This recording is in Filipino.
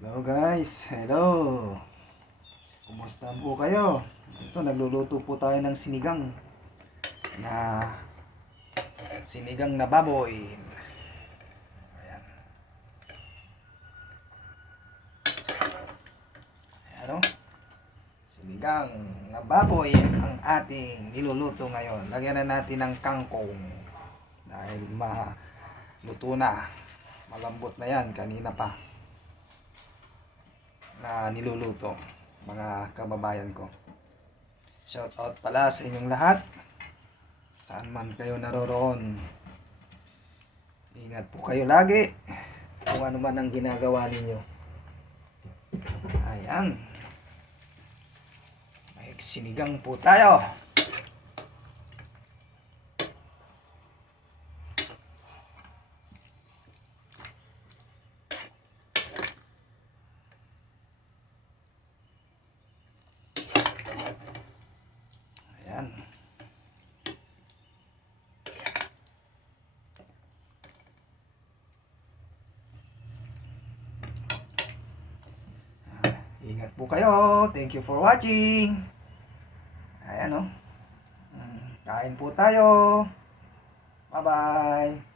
Hello guys, hello. Kumusta po kayo? Ito, nagluluto po tayo ng na sinigang na baboy. Ayan. Ayan o. Sinigang na baboy ang ating niluluto ngayon. Lagyan na natin ng kangkong. Dahil maluto na. Malambot na yan, kanina pa na niluluto, mga kababayan ko. Shout out pala sa inyong lahat, saan man kayo naroroon. Ingat po kayo lagi kung ano man ang ginagawa ninyo. Ayan, may sinigang po tayo. Ayan. Ingat po kayo. Thank you for watching. Ayan o. Kain po tayo. Bye-bye.